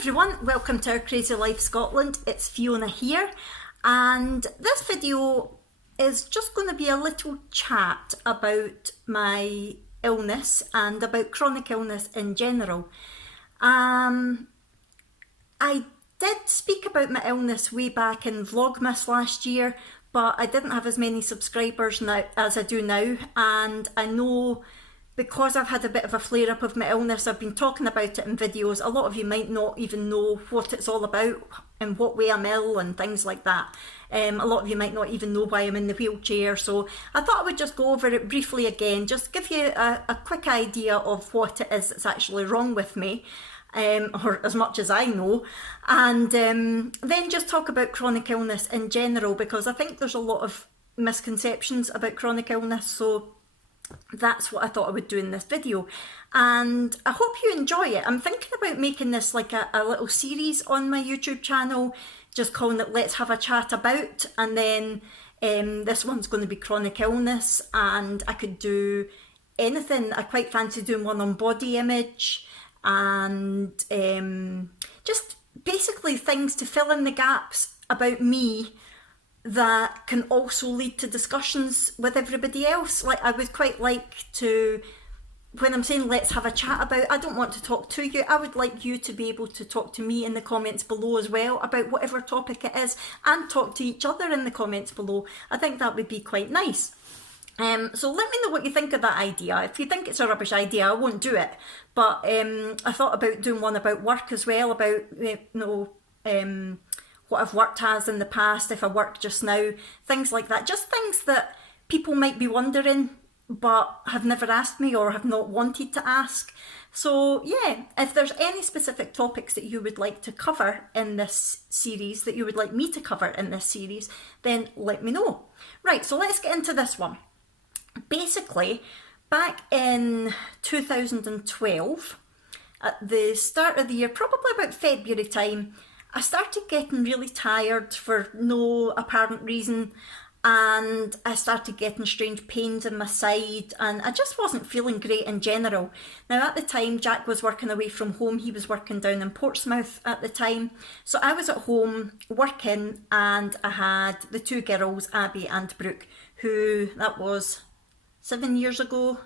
everyone, welcome to Our Crazy Life Scotland. It's Fiona here, and this video is just going to be a little chat about my illness and about chronic illness in general. I did speak about my illness way back in Vlogust last year, but I didn't have as many subscribers now as I do now, and I know because I've had a bit of a flare-up of my illness, I've been talking about it in videos. A lot of you might not even know what it's all about and what way I'm ill and things like that. A lot of you might not even know why I'm in the wheelchair, so I thought I would just go over it briefly again, just give you a quick idea of what it is that's actually wrong with me, or as much as I know, and then just talk about chronic illness in general, because I think there's a lot of misconceptions about chronic illness, so that's what I thought I would do in this video, and I hope you enjoy it. I'm thinking about making this like a little series on my YouTube channel, just calling it Let's Have a Chat About, and then this one's going to be chronic illness, and I could do anything. I quite fancy doing one on body image, and just basically things to fill in the gaps about me that can also lead to discussions with everybody else. Like, I would quite like to, when I'm saying let's have a chat about, I don't want to talk to you. I would like you to be able to talk to me in the comments below as well about whatever topic it is, and talk to each other in the comments below. I think that would be quite nice. So let me know what you think of that idea. If you think it's a rubbish idea, I won't do it. But I thought about doing one about work as well, about what I've worked as in the past, if I work just now, things like that. Just things that people might be wondering but have never asked me or have not wanted to ask. So yeah, if there's any specific topics that you would like to cover in this series, that you would like me to cover in this series, then let me know. Right, so let's get into this one. Basically, back in 2012, at the start of the year, probably about February time, I started getting really tired for no apparent reason, and I started getting strange pains in my side, and I just wasn't feeling great in general. Now at the time, Jack was working away from home. He was working down in Portsmouth at the time, so I was at home working, and I had the two girls, Abby and Brooke, who, that was 7 years ago,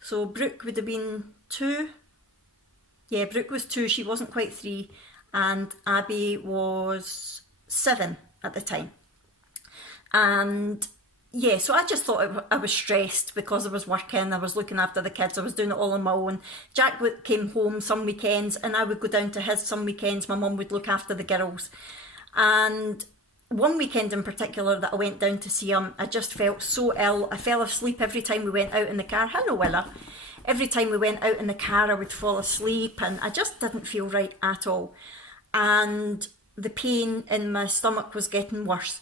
so Brooke would have been 2. Yeah, Brooke was 2, she wasn't quite 3, and Abby was 7 at the time. And yeah, so I just thought I was stressed because I was working, I was looking after the kids, I was doing it all on my own. Jack came home some weekends and I would go down to his some weekends. My mum would look after the girls. And one weekend in particular that I went down to see him, I just felt so ill. I fell asleep every time we went out in the car. Hello, Willa. Every time we went out in the car, I would fall asleep, and I just didn't feel right at all. And the pain in my stomach was getting worse,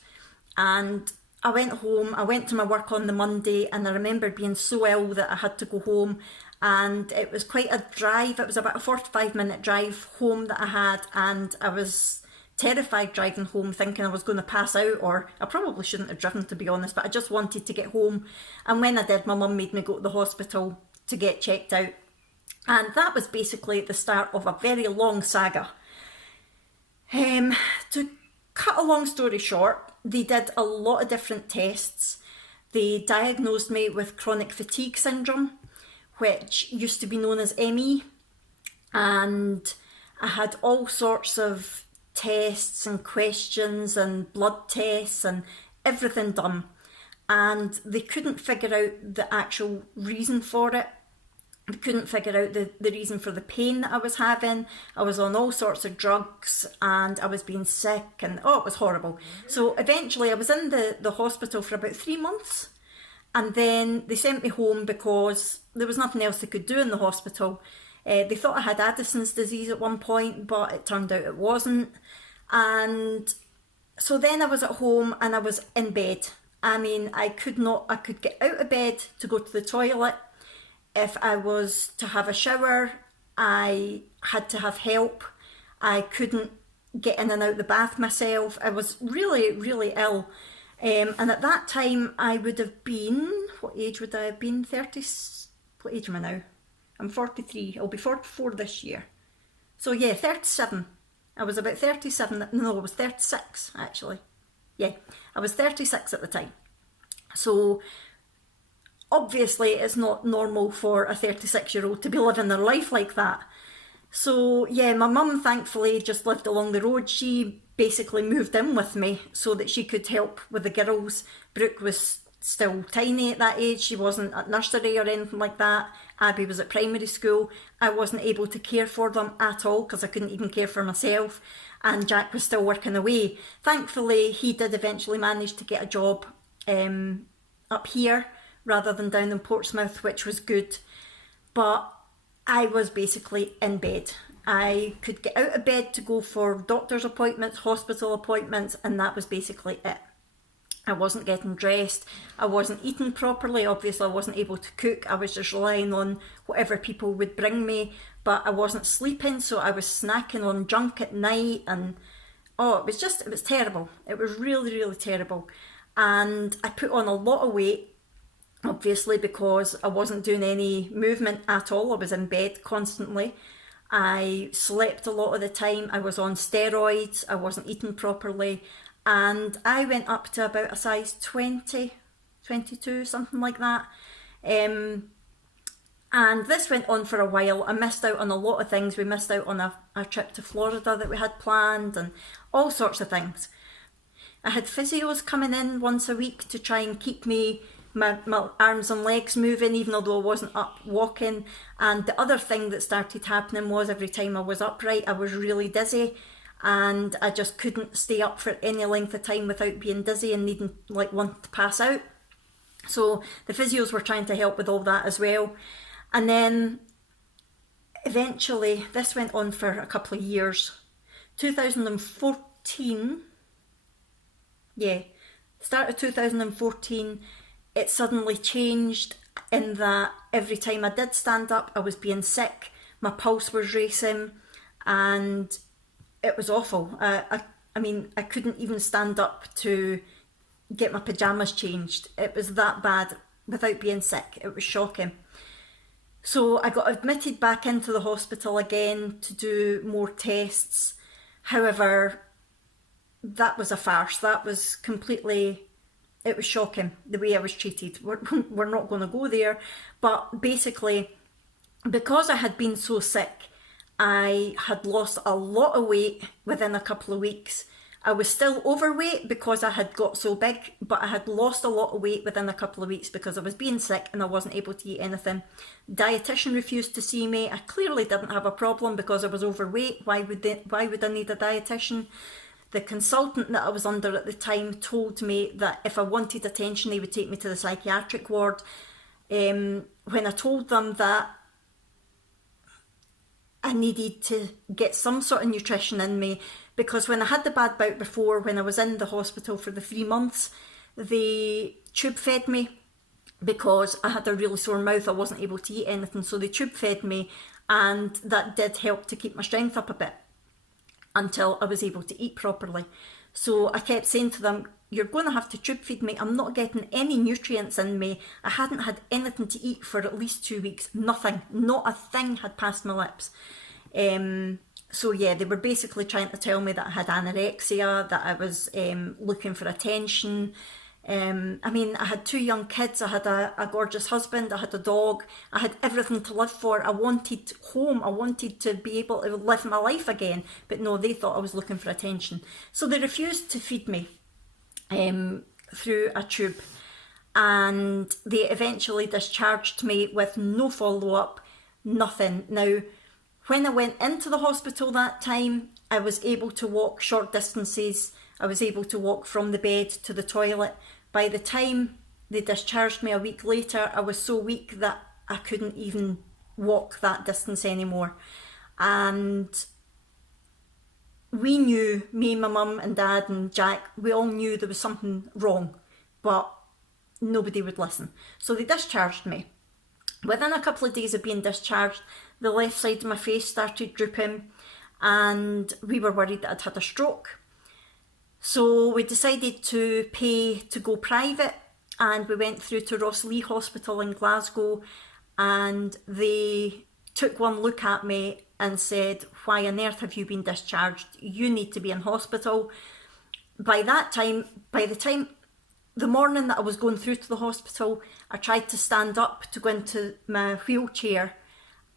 and I went home. I went to my work on the Monday, and I remember being so ill that I had to go home, and it was quite a drive. It was about a 45-minute drive home that I had, and I was terrified driving home, thinking I was going to pass out, or I probably shouldn't have driven, to be honest, but I just wanted to get home. And when I did, my mum made me go to the hospital to get checked out, and that was basically the start of a very long saga. To cut a long story short, they did a lot of different tests. They diagnosed me with chronic fatigue syndrome, which used to be known as ME, and I had all sorts of tests and questions and blood tests and everything done, and they couldn't figure out the actual reason for it. They couldn't figure out the reason for the pain that I was having. I was on all sorts of drugs, and I was being sick, and oh, it was horrible. So eventually I was in the hospital for about 3 months, and then they sent me home because there was nothing else they could do in the hospital. They thought I had Addison's disease at one point, but it turned out it wasn't. And so then I was at home and I was in bed. I mean, I could get out of bed to go to the toilet. If I was to have a shower, I had to have help. I couldn't get in and out the bath myself. I was really, really ill. And at that time, I would have been, what age would I have been? 30, what age am I now? I'm 43. I'll be 44 this year. So yeah, 37. I was about 37, no, I was 36 actually. Yeah, I was 36 at the time. So obviously it's not normal for a 36-year-old to be living their life like that. So yeah, my mum thankfully just lived along the road. She basically moved in with me so that she could help with the girls. Brooke was still tiny at that age. She wasn't at nursery or anything like that. Abby was at primary school. I wasn't able to care for them at all because I couldn't even care for myself. And Jack was still working away. Thankfully, he did eventually manage to get a job up here rather than down in Portsmouth, which was good. But I was basically in bed. I could get out of bed to go for doctor's appointments, hospital appointments, and that was basically it. I wasn't getting dressed, I wasn't eating properly, obviously I wasn't able to cook, I was just relying on whatever people would bring me, but I wasn't sleeping, so I was snacking on junk at night, and oh, it was terrible. It was really, really terrible. And I put on a lot of weight, obviously, because I wasn't doing any movement at all. I was in bed constantly. I slept a lot of the time. I was on steroids. I wasn't eating properly. And I went up to about a size 20, 22, something like that. And this went on for a while. I missed out on a lot of things. We missed out on a trip to Florida that we had planned and all sorts of things. I had physios coming in once a week to try and keep my arms and legs moving, even though I wasn't up walking. And the other thing that started happening was every time I was upright, I was really dizzy, and I just couldn't stay up for any length of time without being dizzy and needing, like, wanting to pass out. So the physios were trying to help with all that as well. And then eventually, this went on for a couple of years. 2014, start of 2014, it suddenly changed in that every time I did stand up, I was being sick, my pulse was racing, and it was awful. I mean, I couldn't even stand up to get my pyjamas changed. It was that bad without being sick. It was shocking. So I got admitted back into the hospital again to do more tests. However, that was a farce. That was completely, it was shocking the way I was treated. We're not going to go there. But basically, because I had been so sick, I had lost a lot of weight within a couple of weeks. I was still overweight because I had got so big, but I had lost a lot of weight within a couple of weeks because I was being sick and I wasn't able to eat anything. Dietitian refused to see me. I clearly didn't have a problem because I was overweight. Why would I need a dietitian? The consultant that I was under at the time told me that if I wanted attention, they would take me to the psychiatric ward. When I told them that I needed to get some sort of nutrition in me, because when I had the bad bout before, when I was in the hospital for the 3 months, they tube fed me because I had a really sore mouth. I wasn't able to eat anything, so they tube fed me, and that did help to keep my strength up a bit until I was able to eat properly. So I kept saying to them, you're going to have to tube feed me. I'm not getting any nutrients in me. I hadn't had anything to eat for at least 2 weeks. Nothing, not a thing had passed my lips. So yeah, they were basically trying to tell me that I had anorexia, that I was looking for attention. I mean, I had 2 young kids, I had a gorgeous husband, I had a dog, I had everything to live for. I wanted home, I wanted to be able to live my life again, but no, they thought I was looking for attention. So they refused to feed me through a tube, and they eventually discharged me with no follow-up, nothing. Now, when I went into the hospital that time, I was able to walk short distances. I was able to walk from the bed to the toilet. By the time they discharged me a week later, I was so weak that I couldn't even walk that distance anymore. And we knew, me, my mum and dad and Jack, we all knew there was something wrong, but nobody would listen. So they discharged me. Within a couple of days of being discharged, the left side of my face started drooping, and we were worried that I'd had a stroke. So we decided to pay to go private, and we went through to Rosslea Hospital in Glasgow, and they took one look at me and said, why on earth have you been discharged? You need to be in hospital. By the morning that I was going through to the hospital, I tried to stand up to go into my wheelchair,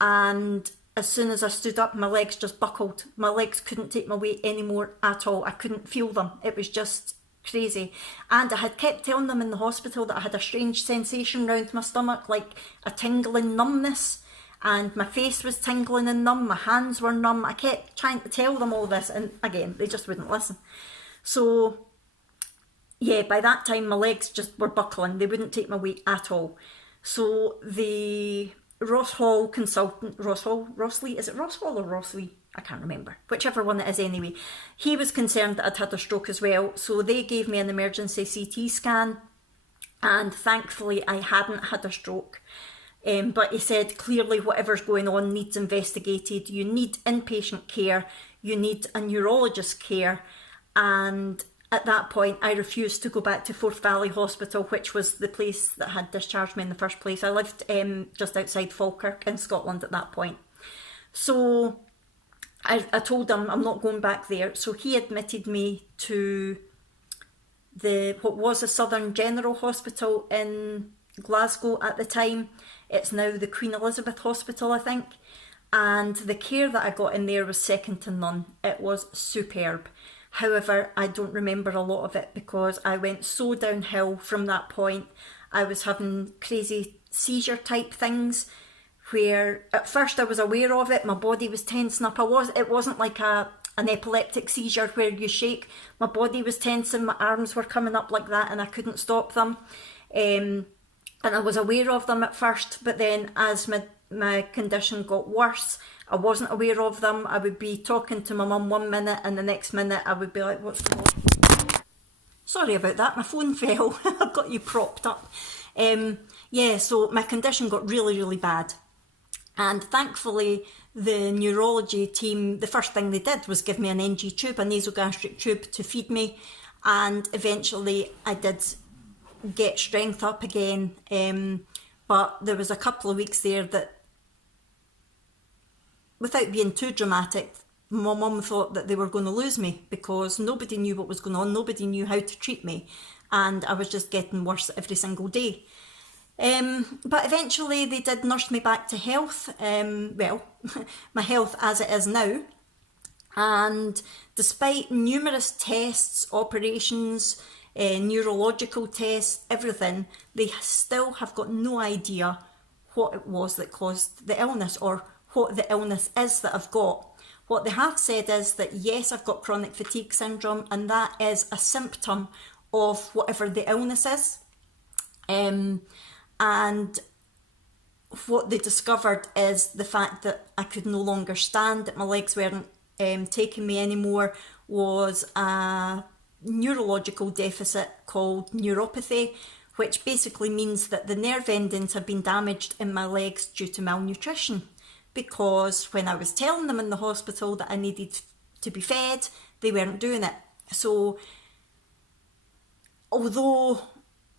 and as soon as I stood up, my legs just buckled. My legs couldn't take my weight anymore at all. I couldn't feel them. It was just crazy. And I had kept telling them in the hospital that I had a strange sensation round my stomach, like a tingling numbness, and my face was tingling and numb, my hands were numb. I kept trying to tell them all this, and again, they just wouldn't listen. So yeah, by that time my legs just were buckling. They wouldn't take my weight at all. So the Ross Hall consultant, Rossley, is it Ross Hall or Rossley? I can't remember, whichever one it is anyway. He was concerned that I'd had a stroke as well, so they gave me an emergency CT scan, and thankfully I hadn't had a stroke. But he said clearly whatever's going on needs investigated. You need inpatient care, you need a neurologist care, and at that point I refused to go back to Forth Valley Hospital, which was the place that had discharged me in the first place. I lived just outside Falkirk in Scotland at that point. So I told him I'm not going back there. So he admitted me to what was a Southern General Hospital in Glasgow at the time. It's now the Queen Elizabeth Hospital, I think. And the care that I got in there was second to none. It was superb. However, I don't remember a lot of it because I went so downhill from that point. I was having crazy seizure type things where at first I was aware of it, my body was tensing up. It wasn't like an epileptic seizure where you shake. My body was tensing, my arms were coming up like that and I couldn't stop them. And I was aware of them at first, but then as my condition got worse, I wasn't aware of them. I would be talking to my mum one minute and the next minute I would be like, what's going on? Sorry about that, my phone fell. I've got you propped up. Yeah, so my condition got really, really bad. And thankfully, the neurology team, the first thing they did was give me an NG tube, a nasogastric tube to feed me. And eventually I did get strength up again. But there was a couple of weeks there that, without being too dramatic, my mum thought that they were going to lose me because nobody knew what was going on, nobody knew how to treat me, and I was just getting worse every single day. But eventually they did nurse me back to health, well, my health as it is now, and despite numerous tests, operations, neurological tests, everything, they still have got no idea what it was that caused the illness or what the illness is that I've got. What they have said is that yes, I've got chronic fatigue syndrome, and that is a symptom of whatever the illness is. And what they discovered is the fact that I could no longer stand, that my legs weren't taking me anymore, was a neurological deficit called neuropathy, which basically means that the nerve endings have been damaged in my legs due to malnutrition. Because when I was telling them in the hospital that I needed to be fed, they weren't doing it. So although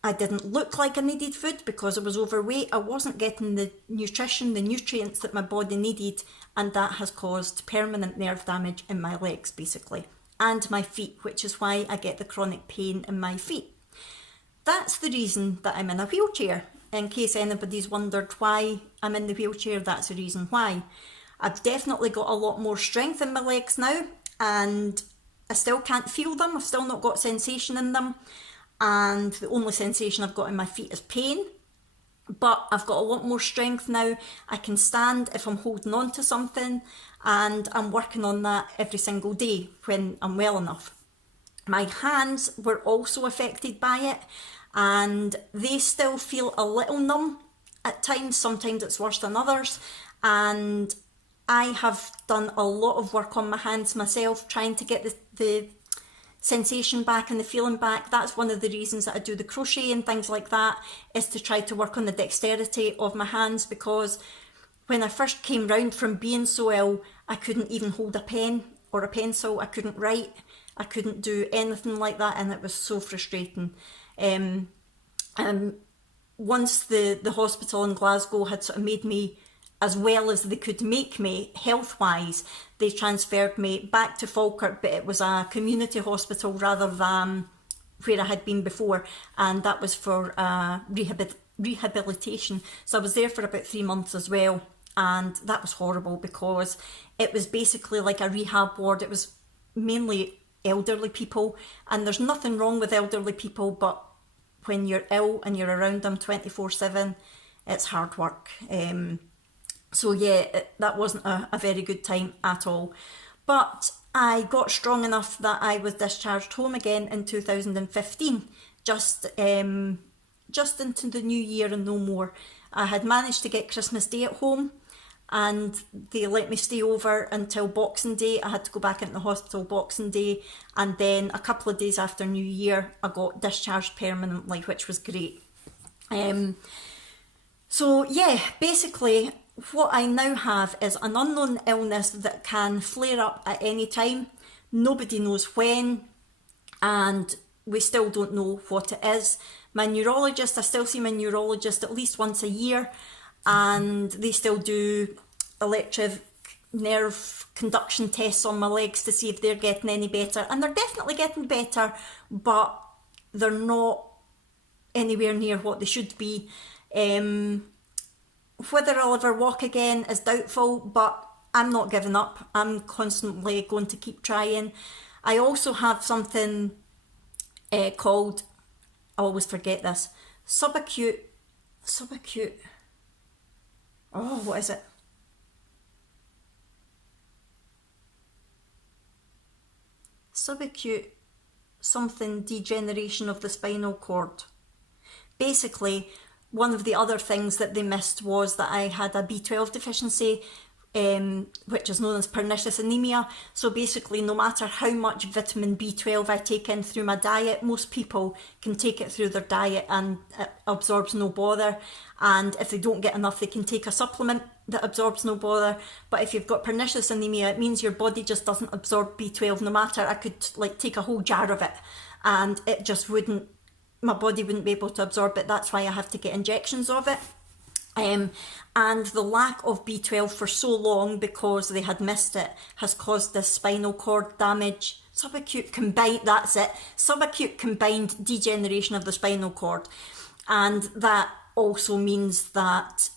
I didn't look like I needed food because I was overweight, I wasn't getting the nutrition, the nutrients that my body needed, and that has caused permanent nerve damage in my legs basically, and my feet, which is why I get the chronic pain in my feet. That's the reason that I'm in a wheelchair. In case anybody's wondered why I'm in the wheelchair, that's the reason why. I've definitely got a lot more strength in my legs now, and I still can't feel them. I've still not got sensation in them, and the only sensation I've got in my feet is pain. But I've got a lot more strength now. I can stand if I'm holding on to something, and I'm working on that every single day when I'm well enough. My hands were also affected by it, and they still feel a little numb at times. Sometimes it's worse than others, and I have done a lot of work on my hands myself, trying to get the sensation back and the feeling back. That's one of the reasons that I do the crochet and things like that, is to try to work on the dexterity of my hands, because when I first came round from being so ill, I couldn't even hold a pen or a pencil. I couldn't write, I couldn't do anything like that, and it was so frustrating. Once the hospital in Glasgow had sort of made me as well as they could make me health-wise, they transferred me back to Falkirk, but it was a community hospital rather than where I had been before, and that was for rehabilitation. So I was there for about 3 months as well, and that was horrible because it was basically like a rehab ward. It was mainly elderly people, and there's nothing wrong with elderly people, but when you're ill and you're around them 24/7, it's hard work. So yeah, that wasn't a very good time at all. But I got strong enough that I was discharged home again in 2015, just into the new year and no more. I had managed to get Christmas Day at home, and they let me stay over until Boxing Day. I had to go back into the hospital Boxing Day, and then a couple of days after New Year I got discharged permanently, which was great. So yeah, basically what I now have is an unknown illness that can flare up at any time. Nobody knows when, and we still don't know what it is. My neurologist, I still see my neurologist at least once a year, and they still do electric nerve conduction tests on my legs to see if they're getting any better, and they're definitely getting better, but they're not anywhere near what they should be. Whether I'll ever walk again is doubtful, but I'm not giving up. I'm constantly going to keep trying. I also have something called, I always forget this, subacute, oh, what is it? Subacute something degeneration of the spinal cord. Basically, one of the other things that they missed was that I had a B12 deficiency, which is known as pernicious anemia. So basically, no matter how much vitamin B12 I take in through my diet, most people can take it through their diet and it absorbs no bother. And if they don't get enough, they can take a supplement that absorbs no bother. But if you've got pernicious anemia, it means your body just doesn't absorb B12 no matter. I could like take a whole jar of it and it just wouldn't, my body wouldn't be able to absorb it. That's why I have to get injections of it. And the lack of B12 for so long, because they had missed it, has caused this spinal cord damage. Subacute combined, that's it, subacute combined degeneration of the spinal cord. And that also means that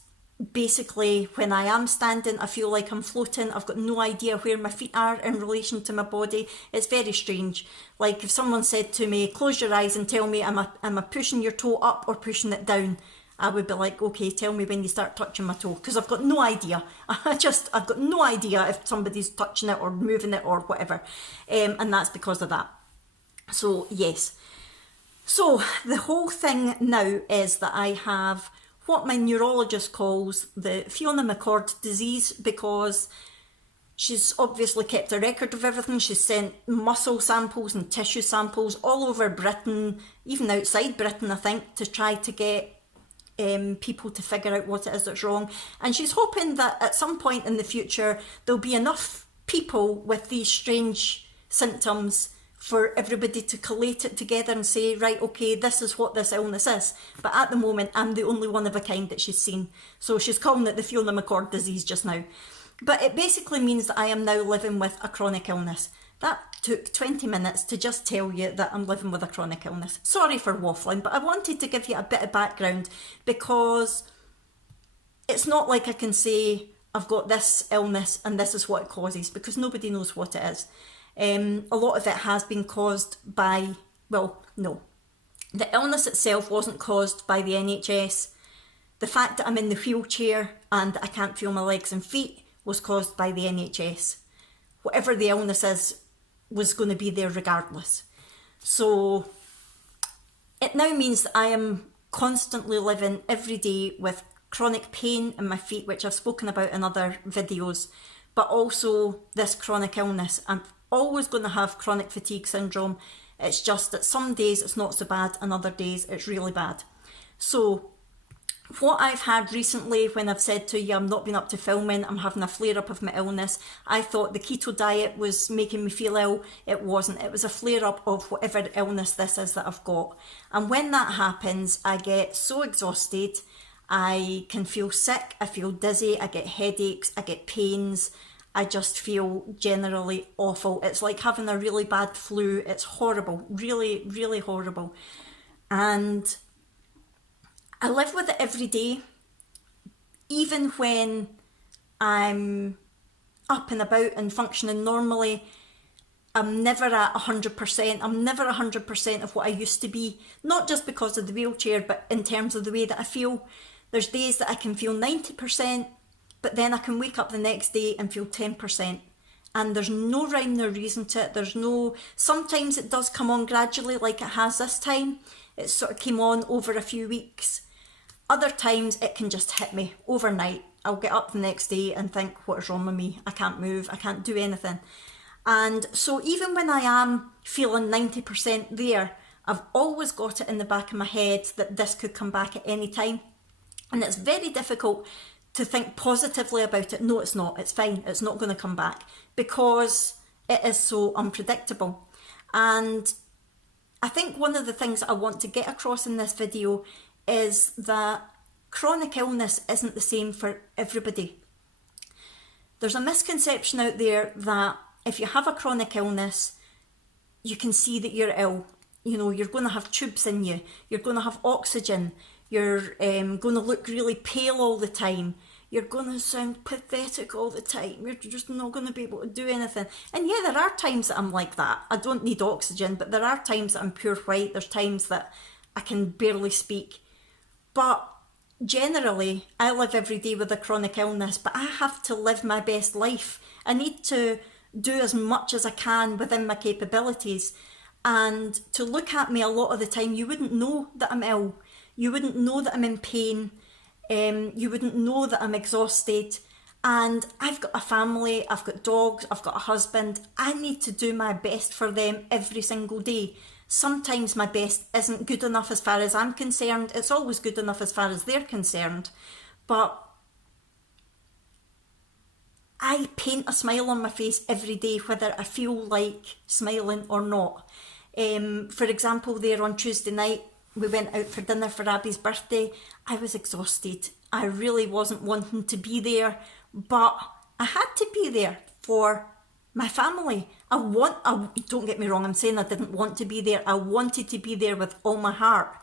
basically when I am standing, I feel like I'm floating. I've got no idea where my feet are in relation to my body. It's very strange. Like if someone said to me, close your eyes and tell me, am I pushing your toe up or pushing it down? I would be like, okay, tell me when you start touching my toe, because I've got no idea. I've got no idea if somebody's touching it or moving it or whatever. And that's because of that. So yes. So the whole thing now is that I have what my neurologist calls the Fiona McCord disease, because she's obviously kept a record of everything. She's sent muscle samples and tissue samples all over Britain, even outside Britain, I think, to try to get people to figure out what it is that's wrong. And she's hoping that at some point in the future there'll be enough people with these strange symptoms for everybody to collate it together and say, right, okay, this is what this illness is. But at the moment, I'm the only one of a kind that she's seen. So she's calling it the Fiona McCord disease just now. But it basically means that I am now living with a chronic illness. That took 20 minutes to just tell you that I'm living with a chronic illness. Sorry for waffling, but I wanted to give you a bit of background, because it's not like I can say I've got this illness and this is what it causes, because nobody knows what it is. A lot of it has been caused by, well, no. The illness itself wasn't caused by the NHS. The fact that I'm in the wheelchair and I can't feel my legs and feet was caused by the NHS. Whatever the illness is was going to be there regardless. So it now means that I am constantly living every day with chronic pain in my feet, which I've spoken about in other videos, but also this chronic illness. I'm always going to have chronic fatigue syndrome. It's just that some days it's not so bad and other days it's really bad. So what I've had recently, when I've said to you I'm not been up to filming, I'm having a flare-up of my illness, I thought the keto diet was making me feel ill. It wasn't. It was a flare-up of whatever illness this is that I've got. And when that happens, I get so exhausted. I can feel sick, I feel dizzy, I get headaches, I get pains. I just feel generally awful. It's like having a really bad flu. It's horrible, really, really horrible. And I live with it every day, even when I'm up and about and functioning normally. I'm never at 100%. I'm never 100% of what I used to be, not just because of the wheelchair, but in terms of the way that I feel. There's days that I can feel 90%, but then I can wake up the next day and feel 10%. And there's no rhyme nor reason to it. Sometimes it does come on gradually, like it has this time. It sort of came on over a few weeks. Other times it can just hit me overnight. I'll get up the next day and think, what is wrong with me? I can't move, I can't do anything. And so even when I am feeling 90% there, I've always got it in the back of my head that this could come back at any time. And it's very difficult to think positively about it. No, it's not. It's fine. It's not going to come back, because it is so unpredictable. And I think one of the things that I want to get across in this video is that chronic illness isn't the same for everybody. There's a misconception out there that if you have a chronic illness, you can see that you're ill. You know, you're going to have tubes in you, you're going to have oxygen, you're going to look really pale all the time, you're going to sound pathetic all the time, you're just not going to be able to do anything. And yeah, there are times that I'm like that. I don't need oxygen, but there are times that I'm pure white. There's times that I can barely speak. But generally, I live every day with a chronic illness, but I have to live my best life. I need to do as much as I can within my capabilities. And to look at me a lot of the time, you wouldn't know that I'm ill. You wouldn't know that I'm in pain. You wouldn't know that I'm exhausted. And I've got a family, I've got dogs, I've got a husband. I need to do my best for them every single day. Sometimes my best isn't good enough as far as I'm concerned. It's always good enough as far as they're concerned. But I paint a smile on my face every day, whether I feel like smiling or not. For example, there on Tuesday night, we went out for dinner for Abby's birthday. I was exhausted. I really wasn't wanting to be there, but I had to be there for my family. Don't get me wrong, I'm saying I didn't want to be there. I wanted to be there with all my heart.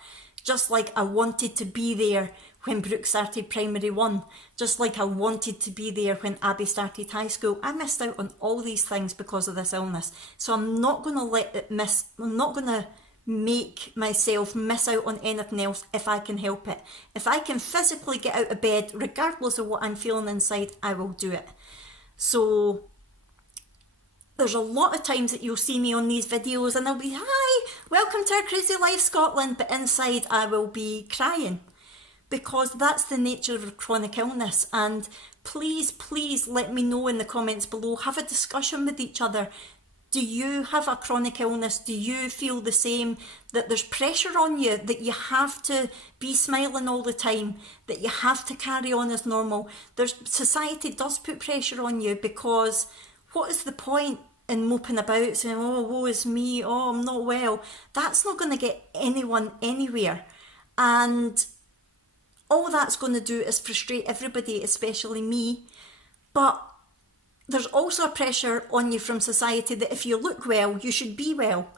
Just like I wanted to be there when Brooke started primary 1, just like I wanted to be there when Abby started high school. I missed out on all these things because of this illness. So I'm not going to I'm not going to make myself miss out on anything else if I can help it. If I can physically get out of bed, regardless of what I'm feeling inside, I will do it. So there's a lot of times that you'll see me on these videos and I'll be, hi, welcome to our crazy life, Scotland, but inside I will be crying, because that's the nature of chronic illness. And please, please let me know in the comments below. Have a discussion with each other. Do you have a chronic illness? Do you feel the same? That there's pressure on you, that you have to be smiling all the time, that you have to carry on as normal. Society does put pressure on you, because what is the point in moping about saying, oh, woe is me, oh, I'm not well? That's not going to get anyone anywhere. And all that's going to do is frustrate everybody, especially me. But there's also a pressure on you from society that if you look well, you should be well.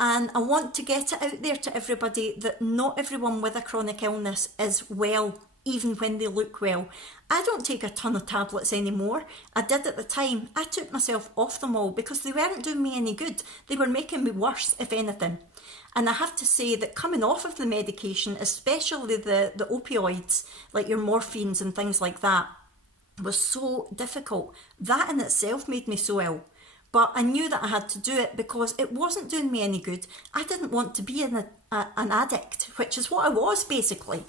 And I want to get it out there to everybody that not everyone with a chronic illness is well, even when they look well. I don't take a ton of tablets anymore. I did at the time. I took myself off them all because they weren't doing me any good. They were making me worse, if anything. And I have to say that coming off of the medication, especially the opioids, like your morphines and things like that, was so difficult. That in itself made me so ill. But I knew that I had to do it because it wasn't doing me any good. I didn't want to be an addict, which is what I was basically,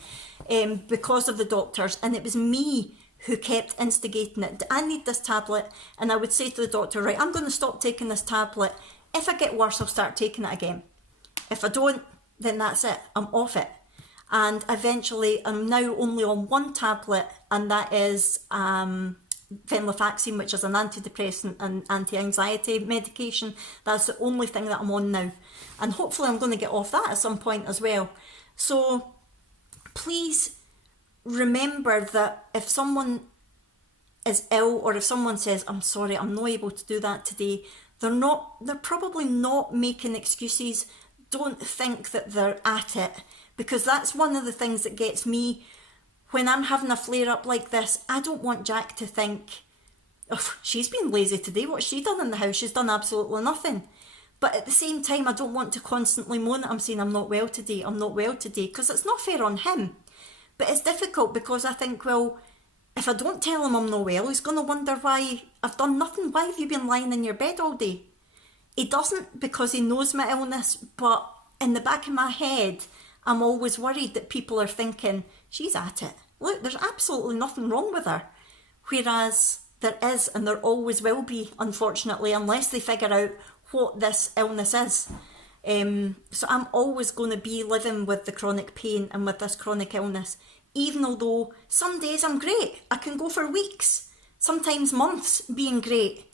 because of the doctors. And it was me who kept instigating it. I need this tablet. And I would say to the doctor, right, I'm going to stop taking this tablet. If I get worse, I'll start taking it again. If I don't, then that's it. I'm off it. And eventually I'm now only on one tablet, and that is venlafaxine, which is an antidepressant and anti-anxiety medication. That's the only thing that I'm on now. And hopefully I'm going to get off that at some point as well. So please remember that if someone is ill, or if someone says, I'm sorry, I'm not able to do that today, they're probably not making excuses. Don't think that they're at it, because that's one of the things that gets me when I'm having a flare up like this. I don't want Jack to think, oh, she's been lazy today, what's she done in the house? She's done absolutely nothing. But at the same time, I don't want to constantly moan that I'm saying I'm not well today, because it's not fair on him. But it's difficult because I think, well, if I don't tell him I'm not well, he's going to wonder why I've done nothing. Why have you been lying in your bed all day? He doesn't, because he knows my illness, but in the back of my head, I'm always worried that people are thinking, she's at it. Look, there's absolutely nothing wrong with her. Whereas there is, and there always will be, unfortunately, unless they figure out what this illness is. So I'm always going to be living with the chronic pain and with this chronic illness, even although some days I'm great. I can go for weeks, sometimes months being great,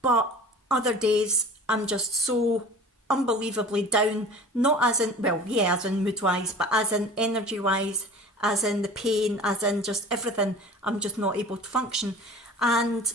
but other days I'm just so unbelievably down, not as in, well, yeah, as in mood wise, but as in energy wise, as in the pain, as in just everything. I'm just not able to function. And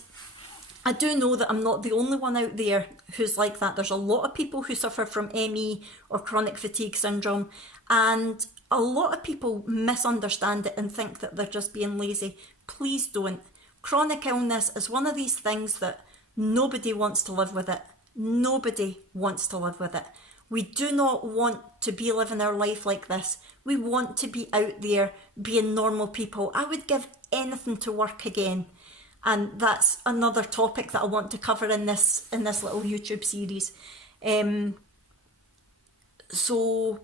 I do know that I'm not the only one out there who's like that. There's a lot of people who suffer from ME or chronic fatigue syndrome, and a lot of people misunderstand it and think that they're just being lazy. Please don't. Chronic illness is one of these things that nobody wants to live with it. Nobody wants to live with it. We do not want to be living our life like this. We want to be out there being normal people. I would give anything to work again. And that's another topic that I want to cover in this little YouTube series. So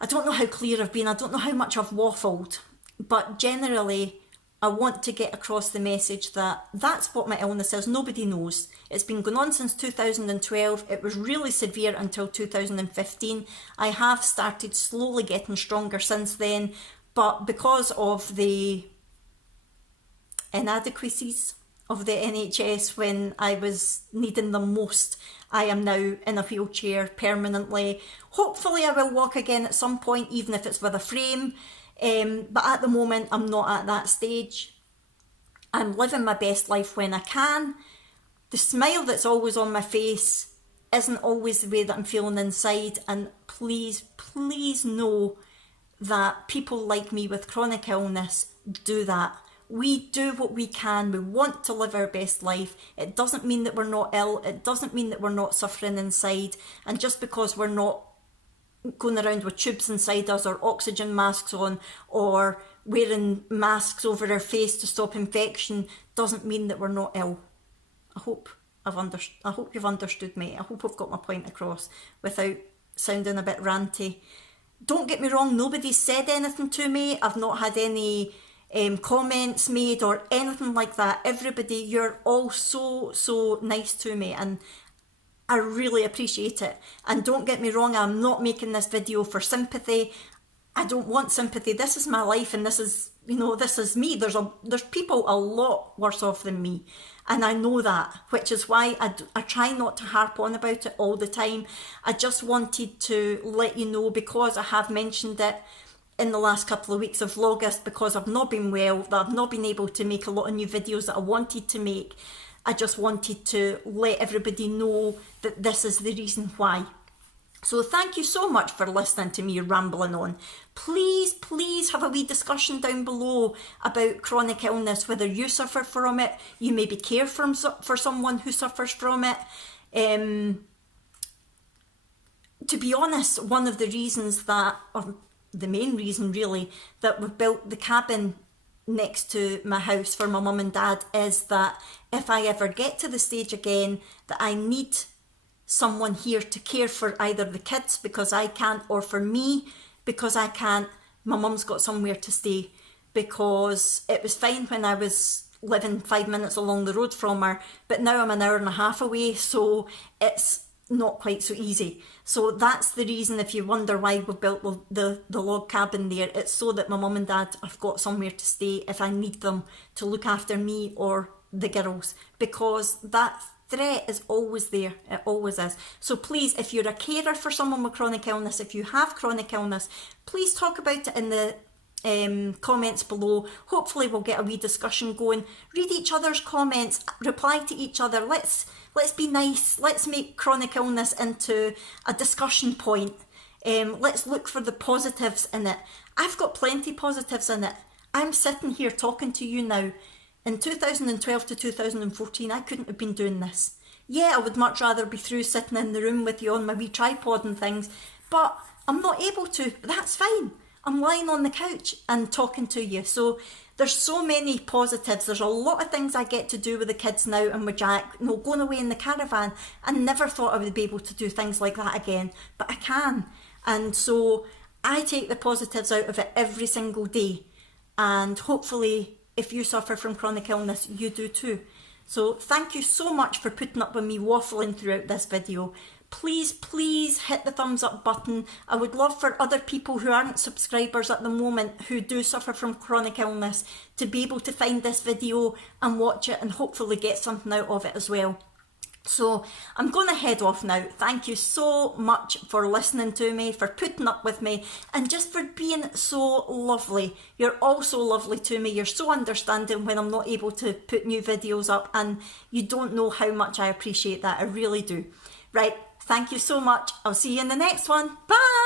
I don't know how clear I've been. I don't know how much I've waffled, but generally I want to get across the message that that's what my illness is. Nobody knows. It's been going on since 2012. It was really severe until 2015. I have started slowly getting stronger since then, but because of the inadequacies of the NHS when I was needing them most, I am now in a wheelchair permanently. Hopefully I will walk again at some point, even if it's with a frame, but at the moment I'm not at that stage. I'm living my best life when I can. The smile that's always on my face isn't always the way that I'm feeling inside, and please, please know that people like me with chronic illness do that. We do what we can. We want to live our best life. It doesn't mean that we're not ill. It doesn't mean that we're not suffering inside. And just because we're not going around with tubes inside us or oxygen masks on or wearing masks over our face to stop infection doesn't mean that we're not ill. I hope you've understood me. I hope I've got my point across without sounding a bit ranty. Don't get me wrong, nobody's said anything to me. I've not had any comments made or anything like that. Everybody, you're all so nice to me, and I really appreciate it. And don't get me wrong, I'm not making this video for sympathy. I don't want sympathy. This is my life, and this is, this is me. There's people a lot worse off than me, and I know that, which is why I try not to harp on about it all the time. I just wanted to let you know, because I have mentioned it in the last couple of weeks of Vlogust, because I've not been well, that I've not been able to make a lot of new videos that I wanted to make. I just wanted to let everybody know that this is the reason why. So thank you so much for listening to me rambling on. Please, please have a wee discussion down below about chronic illness, whether you suffer from it, you maybe care for someone who suffers from it. To be honest, one of the reasons that, or the main reason really, that we've built the cabin next to my house for my mum and dad is that if I ever get to the stage again that I need someone here to care for either the kids because I can't, or for me because I can't, my mum's got somewhere to stay, because it was fine when I was living 5 minutes along the road from her, but now I'm an hour and a half away, so it's not quite so easy. So that's the reason, if you wonder why we built the log cabin there, it's so that my mum and dad have got somewhere to stay if I need them to look after me or the girls, because that threat is always there. It always is. So please, if you're a carer for someone with chronic illness, if you have chronic illness, please talk about it in the comments below. Hopefully we'll get a wee discussion going. Read each other's comments, reply to each other. Let's be nice. Let's make chronic illness into a discussion point. Let's look for the positives in it. I've got plenty positives in it. I'm sitting here talking to you now. In 2012 to 2014, I couldn't have been doing this. Yeah, I would much rather be through sitting in the room with you on my wee tripod and things, but I'm not able to. That's fine. I'm lying on the couch and talking to you. So there's so many positives. There's a lot of things I get to do with the kids now and with Jack. You know, going away in the caravan. I never thought I would be able to do things like that again, but I can. And so I take the positives out of it every single day. And hopefully, if you suffer from chronic illness, you do too. So thank you so much for putting up with me waffling throughout this video. Please, please hit the thumbs up button. I would love for other people who aren't subscribers at the moment, who do suffer from chronic illness, to be able to find this video and watch it and hopefully get something out of it as well. So I'm going to head off now. Thank you so much for listening to me, for putting up with me, and just for being so lovely. You're all so lovely to me. You're so understanding when I'm not able to put new videos up, and you don't know how much I appreciate that. I really do. Right, thank you so much. I'll see you in the next one. Bye!